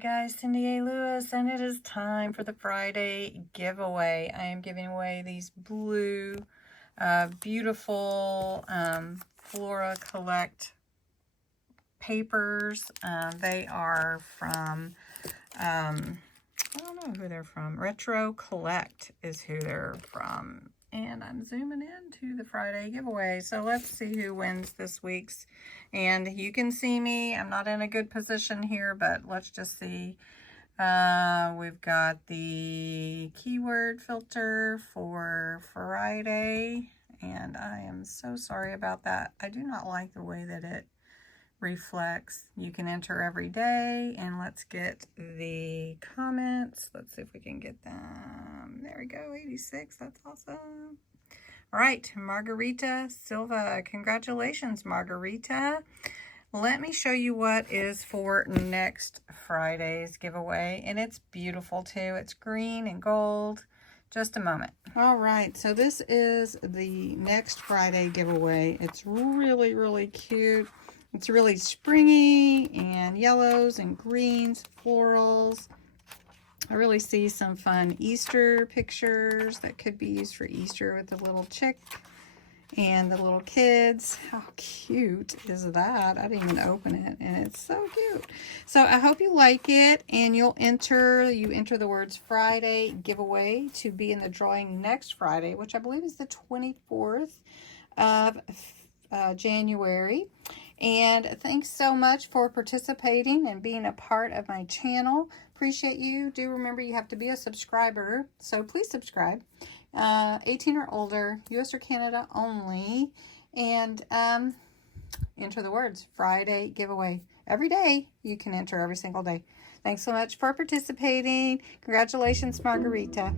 guys, CindyALewis, and it is time for the Friday giveaway. I am giving away these blue, beautiful Flora Collect papers. They are from, I don't know who they're from. Retro Collect is who they're from. And I'm zooming into the Friday giveaway. So let's see who wins this week's. And you can see me. I'm not in a good position here, but let's just see. We've got the keyword filter for Friday. And I am so sorry about that. I do not like the way that it reflects. You can enter every day, and let's get the comments. Let's see if we can get them. There we go, 86. That's awesome. All right, Margarita Silva. Congratulations, Margarita. Let me show you what is for next Friday's giveaway, and it's beautiful too. It's green and gold. Just a moment. All right, so this is the next Friday giveaway. It's really, really cute. It's really springy and yellows and greens, florals. I really see some fun Easter pictures that could be used for Easter with the little chick and the little kids. How cute is that? I didn't even open it, and it's so cute. So I hope you like it, and you enter the words Friday giveaway to be in the drawing next Friday, which I believe is the 24th of January. And thanks so much for participating and being a part of my channel. Appreciate you. Do remember you have to be a subscriber, so please subscribe. 18 or older, US or Canada only. And enter the words Friday giveaway. Every day you can enter, every single day. Thanks so much for participating. Congratulations, Margarita.